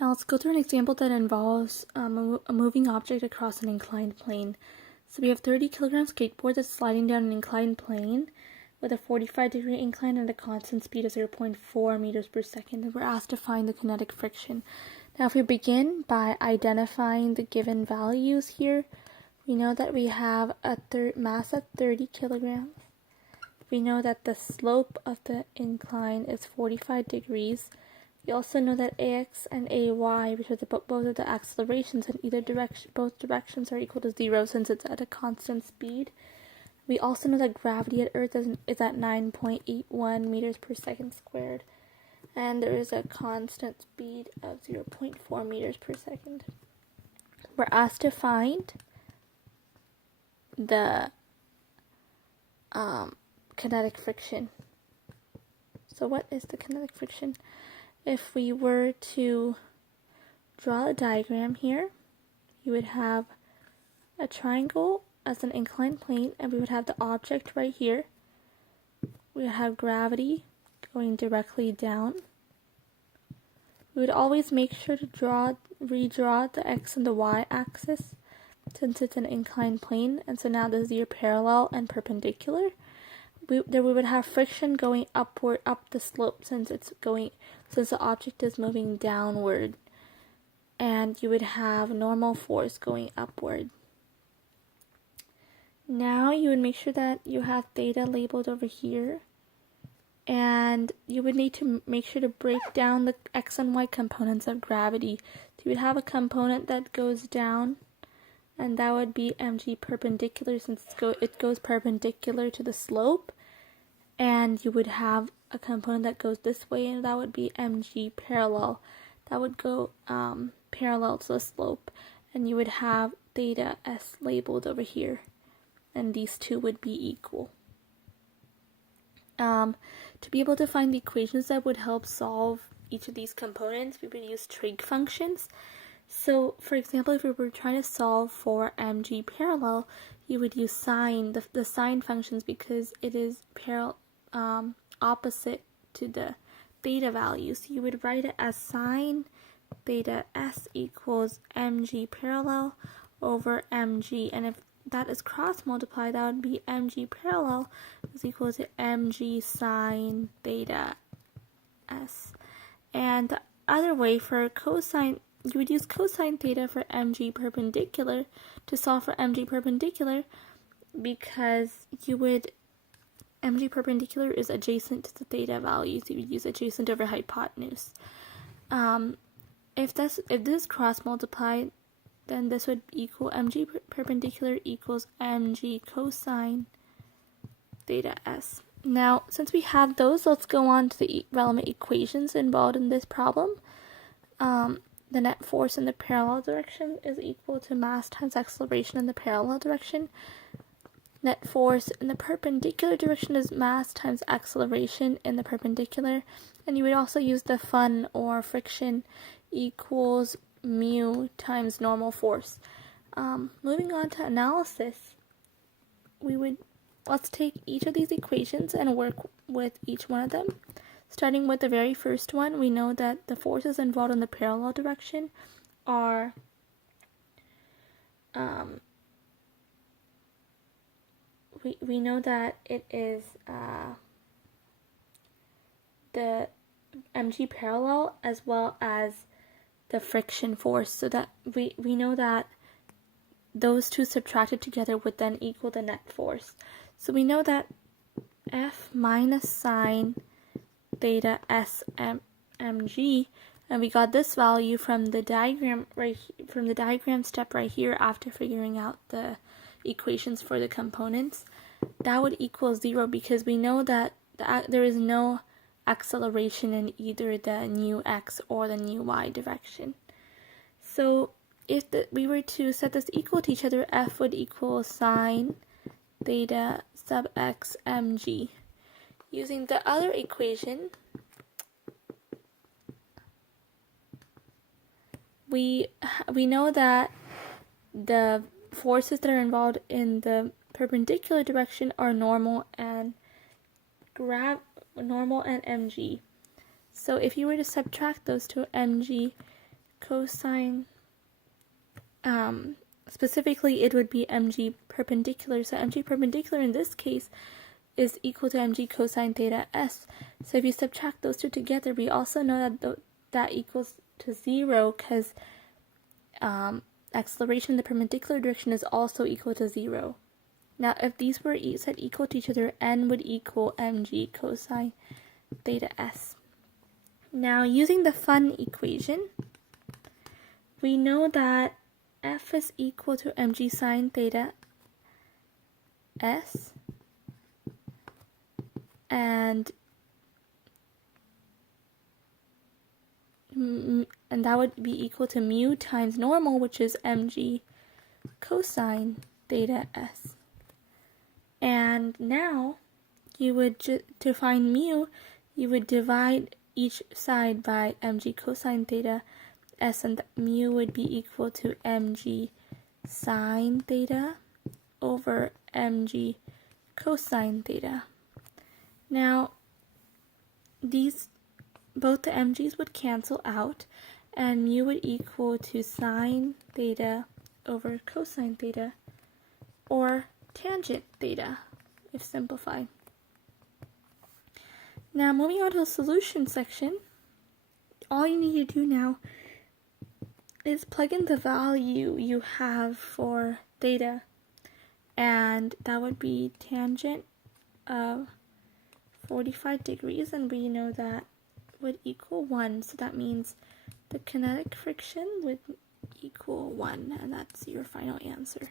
Now let's go through an example that involves a moving object across an inclined plane. So we have 30 kilogram skateboard that's sliding down an inclined plane with a 45-degree incline and a constant speed of 0.4 meters per second. And we're asked to find the kinetic friction. Now if we begin by identifying the given values here, we know that we have a mass of 30 kilograms. We know that the slope of the incline is 45 degrees. We also know that AX and AY, which are both of the accelerations in either direction, both directions are equal to 0 since it's at a constant speed. We also know that gravity at Earth is at 9.81 meters per second squared, and there is a constant speed of 0.4 meters per second. We're asked to find the kinetic friction. So what is the kinetic friction? If we were to draw a diagram here, you would have a triangle as an inclined plane, and we would have the object right here. We would have gravity going directly down. We would always make sure to redraw the x and the y axis since it's an inclined plane, and so now these are parallel and perpendicular. We would have friction going upward up the slope since the object is moving downward, and you would have normal force going upward. Now you would make sure that you have theta labeled over here, and you would need to make sure to break down the x and y components of gravity. So you would have a component that goes down, and that would be mg perpendicular since it goes perpendicular to the slope. And you would have a component that goes this way, and that would be mg parallel. That would go parallel to the slope, and you would have theta s labeled over here, and these two would be equal. To be able to find the equations that would help solve each of these components, we would use trig functions. So, for example, if we were trying to solve for mg parallel, you would use sine, the sine functions, because it is opposite to the theta value. So you would write it as sine theta s equals mg parallel over mg, and if that is cross multiplied, that would be mg parallel is equal to mg sine theta s. And the other way, for cosine, you would use cosine theta for mg perpendicular to solve for mg perpendicular, because mg perpendicular is adjacent to the theta value, so you would use adjacent over hypotenuse. If this is cross multiplied, then this would equal mg perpendicular equals mg cosine theta s. Now, since we have those, let's go on to the relevant equations involved in this problem. The net force in the parallel direction is equal to mass times acceleration in the parallel direction. Net force in the perpendicular direction is mass times acceleration in the perpendicular. And you would also use the Fun or friction equals mu times normal force. Moving on to analysis, let's take each of these equations and work with each one of them. Starting with the very first one, we know that the forces involved in the parallel direction are we know that it is the mg parallel as well as the friction force, so that we know that those two subtracted together would then equal the net force. So we know that F minus sine theta s mg, and we got this value from the diagram step right here after figuring out the equations for the components. That would equal 0 because we know that there is no acceleration in either the new x or the new y direction. So if we were to set this equal to each other, F would equal sine theta sub x mg. Using the other equation, we know that the forces that are involved in the perpendicular direction are normal and mg. So if you were to subtract those two, mg cosine, specifically it would be mg perpendicular. So mg perpendicular in this case is equal to mg cosine theta s. So if you subtract those two together, we also know that that equals to 0 because acceleration in the perpendicular direction is also equal to 0. Now, if these were set equal to each other, n would equal mg cosine theta s. Now, using the fun equation, we know that f is equal to mg sine theta s, and that would be equal to mu times normal, which is mg cosine theta s. And now, you would, to find mu, you would divide each side by mg cosine theta s, and mu would be equal to mg sine theta over mg cosine theta. Now, both the mg's would cancel out, and mu would equal to sine theta over cosine theta, or tangent theta, if simplified. Now, moving on to the solution section, all you need to do now is plug in the value you have for theta, and that would be tangent of 45 degrees, and we know that would equal 1, so that means the kinetic friction would equal 1, and that's your final answer.